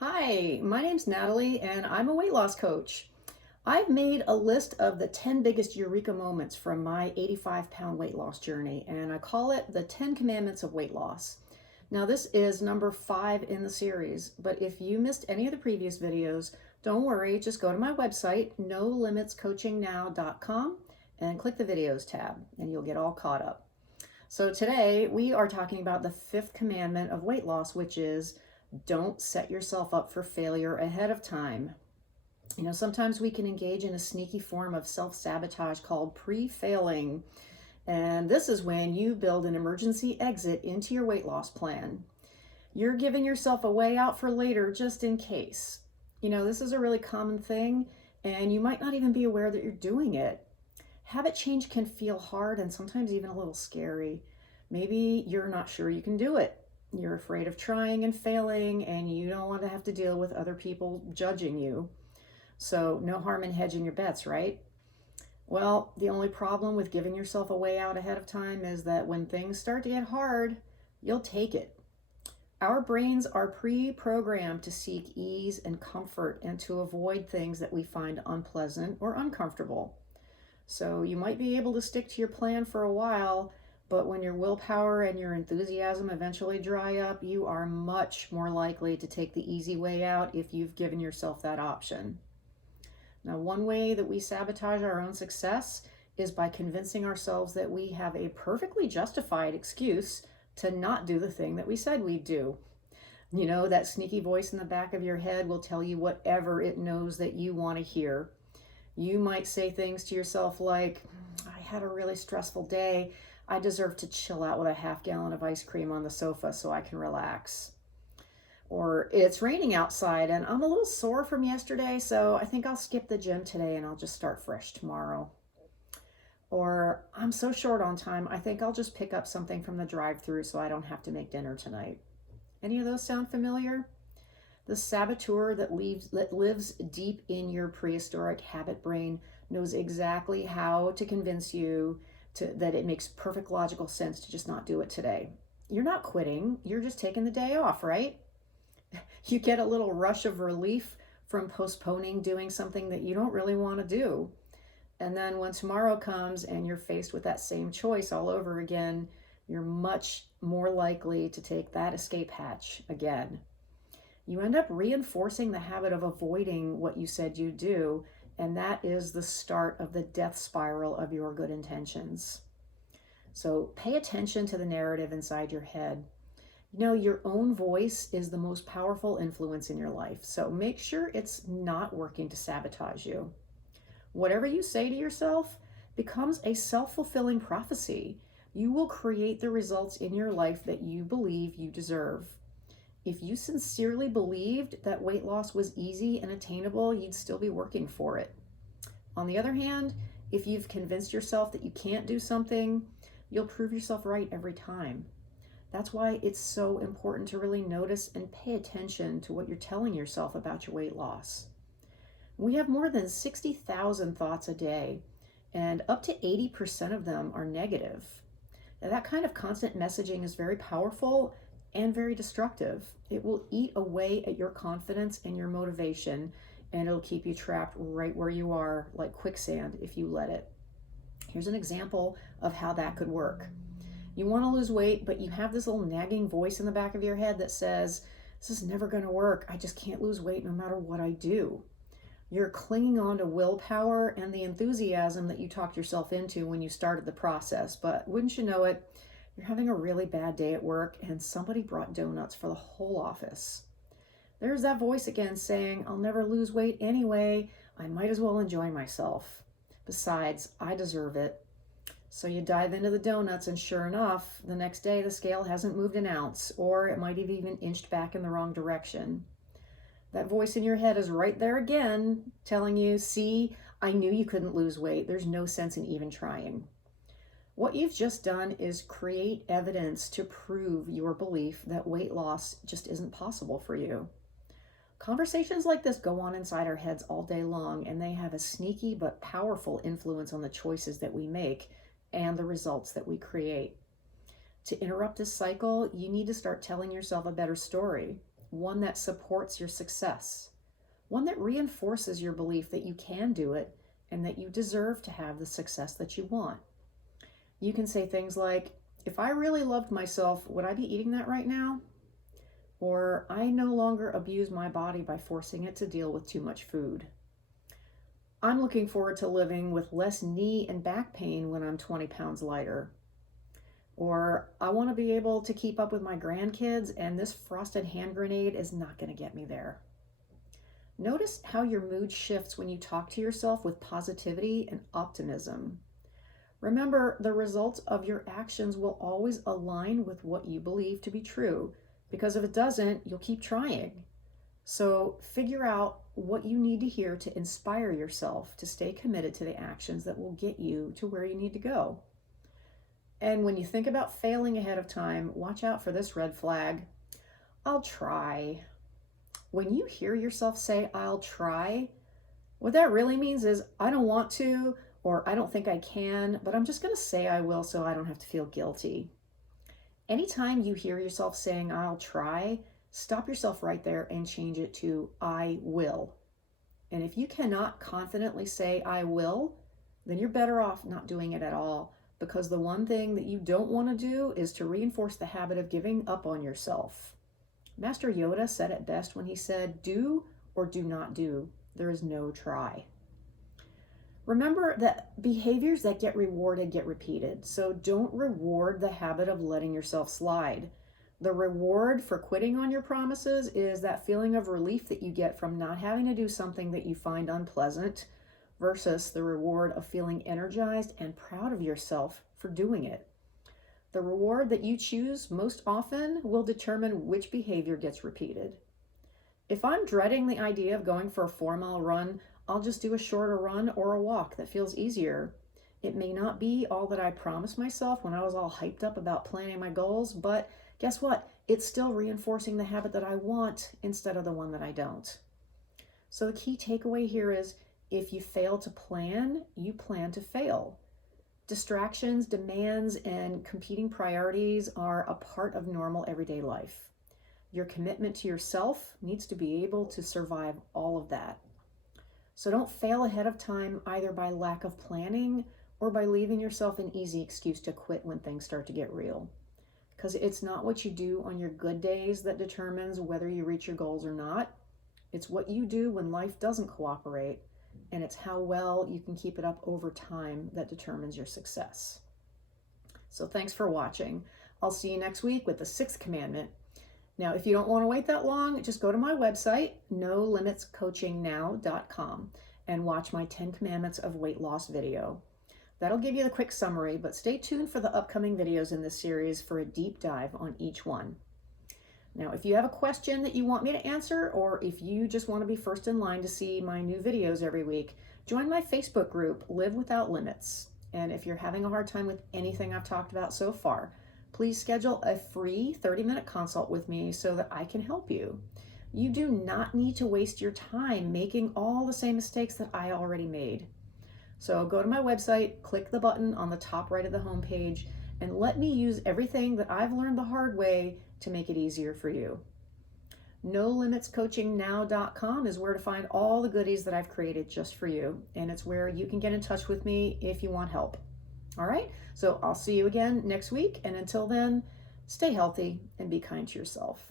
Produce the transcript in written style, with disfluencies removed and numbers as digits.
Hi, my name's Natalie and I'm a weight loss coach. I've made a list of the 10 biggest Eureka moments from my 85-pound weight loss journey, and I call it the 10 Commandments of Weight Loss. Now, this is number 5 in the series, but if you missed any of the previous videos, don't worry, just go to my website, nolimitscoachingnow.com, and click the videos tab, and you'll get all caught up. So today we are talking about the 5th commandment of weight loss, which is don't set yourself up for failure ahead of time. Sometimes we can engage in a sneaky form of self-sabotage called pre-failing. And this is when you build an emergency exit into your weight loss plan. You're giving yourself a way out for later just in case. This is a really common thing, and you might not even be aware that you're doing it. Habit change can feel hard and sometimes even a little scary. Maybe you're not sure you can do it. You're afraid of trying and failing, and you don't want to have to deal with other people judging you. So no harm in hedging your bets, right? Well, the only problem with giving yourself a way out ahead of time is that when things start to get hard, you'll take it. Our brains are pre-programmed to seek ease and comfort and to avoid things that we find unpleasant or uncomfortable. So you might be able to stick to your plan for a while, but when your willpower and your enthusiasm eventually dry up, you are much more likely to take the easy way out if you've given yourself that option. Now, one way that we sabotage our own success is by convincing ourselves that we have a perfectly justified excuse to not do the thing that we said we'd do. That sneaky voice in the back of your head will tell you whatever it knows that you want to hear. You might say things to yourself like, I had a really stressful day. I deserve to chill out with a half gallon of ice cream on the sofa so I can relax. Or it's raining outside and I'm a little sore from yesterday, so I think I'll skip the gym today and I'll just start fresh tomorrow. Or I'm so short on time, I think I'll just pick up something from the drive-thru so I don't have to make dinner tonight. Any of those sound familiar? The saboteur that lives deep in your prehistoric habit brain knows exactly how to convince you that it makes perfect logical sense to just not do it today. You're not quitting, you're just taking the day off, right? You get a little rush of relief from postponing doing something that you don't really want to do. And then when tomorrow comes and you're faced with that same choice all over again, you're much more likely to take that escape hatch again. You end up reinforcing the habit of avoiding what you said you'd do, and that is the start of the death spiral of your good intentions. So pay attention to the narrative inside your head. Your own voice is the most powerful influence in your life, so make sure it's not working to sabotage you. Whatever you say to yourself becomes a self-fulfilling prophecy. You will create the results in your life that you believe you deserve. If you sincerely believed that weight loss was easy and attainable, you'd still be working for it. On the other hand, if you've convinced yourself that you can't do something, you'll prove yourself right every time. That's why it's so important to really notice and pay attention to what you're telling yourself about your weight loss. We have more than 60,000 thoughts a day, and up to 80% of them are negative. Now, that kind of constant messaging is very powerful and very destructive. It will eat away at your confidence and your motivation, and it'll keep you trapped right where you are like quicksand if you let it. Here's an example of how that could work. You want to lose weight, but you have this little nagging voice in the back of your head that says, this is never going to work. I just can't lose weight no matter what I do. You're clinging on to willpower and the enthusiasm that you talked yourself into when you started the process, but wouldn't you know it, you're having a really bad day at work and somebody brought donuts for the whole office. There's that voice again saying, I'll never lose weight anyway. I might as well enjoy myself. Besides, I deserve it. So you dive into the donuts and sure enough, the next day the scale hasn't moved an ounce, or it might have even inched back in the wrong direction. That voice in your head is right there again, telling you, see, I knew you couldn't lose weight. There's no sense in even trying. What you've just done is create evidence to prove your belief that weight loss just isn't possible for you. Conversations like this go on inside our heads all day long, and they have a sneaky but powerful influence on the choices that we make and the results that we create. To interrupt this cycle, you need to start telling yourself a better story. one that supports your success, one that reinforces your belief that you can do it and that you deserve to have the success that you want. You can say things like, if I really loved myself, would I be eating that right now? Or, I no longer abuse my body by forcing it to deal with too much food. I'm looking forward to living with less knee and back pain when I'm 20 pounds lighter. Or, I want to be able to keep up with my grandkids, and this frosted hand grenade is not going to get me there. Notice how your mood shifts when you talk to yourself with positivity and optimism. Remember, the results of your actions will always align with what you believe to be true, because if it doesn't, you'll keep trying. So figure out what you need to hear to inspire yourself to stay committed to the actions that will get you to where you need to go. And when you think about failing ahead of time, watch out for this red flag. I'll try. When you hear yourself say, I'll try, what that really means is, I don't want to, or I don't think I can, but I'm just going to say I will so I don't have to feel guilty. Anytime you hear yourself saying, I'll try, stop yourself right there and change it to, I will. And if you cannot confidently say, I will, then you're better off not doing it at all, because the one thing that you don't want to do is to reinforce the habit of giving up on yourself. Master Yoda said it best when he said, do or do not do. There is no try. Remember that behaviors that get rewarded get repeated, so don't reward the habit of letting yourself slide. The reward for quitting on your promises is that feeling of relief that you get from not having to do something that you find unpleasant, versus the reward of feeling energized and proud of yourself for doing it. The reward that you choose most often will determine which behavior gets repeated. If I'm dreading the idea of going for a 4-mile run, I'll just do a shorter run or a walk that feels easier. It may not be all that I promised myself when I was all hyped up about planning my goals, but guess what? It's still reinforcing the habit that I want instead of the one that I don't. So the key takeaway here is, if you fail to plan, you plan to fail. Distractions, demands, and competing priorities are a part of normal everyday life. Your commitment to yourself needs to be able to survive all of that. So don't fail ahead of time, either by lack of planning or by leaving yourself an easy excuse to quit when things start to get real. Because it's not what you do on your good days that determines whether you reach your goals or not. It's what you do when life doesn't cooperate, and it's how well you can keep it up over time that determines your success. So thanks for watching. I'll see you next week with the 6th commandment. Now, if you don't want to wait that long, just go to my website, nolimitscoachingnow.com, and watch my 10 Commandments of Weight Loss video. That'll give you the quick summary, but stay tuned for the upcoming videos in this series for a deep dive on each one. Now, if you have a question that you want me to answer, or if you just want to be first in line to see my new videos every week, join my Facebook group, Live Without Limits. And if you're having a hard time with anything I've talked about so far, please schedule a free 30-minute consult with me so that I can help you. You do not need to waste your time making all the same mistakes that I already made. So go to my website, click the button on the top right of the homepage, and let me use everything that I've learned the hard way to make it easier for you. NoLimitsCoachingNow.com is where to find all the goodies that I've created just for you, and it's where you can get in touch with me if you want help. All right, so I'll see you again next week, and until then, stay healthy and be kind to yourself.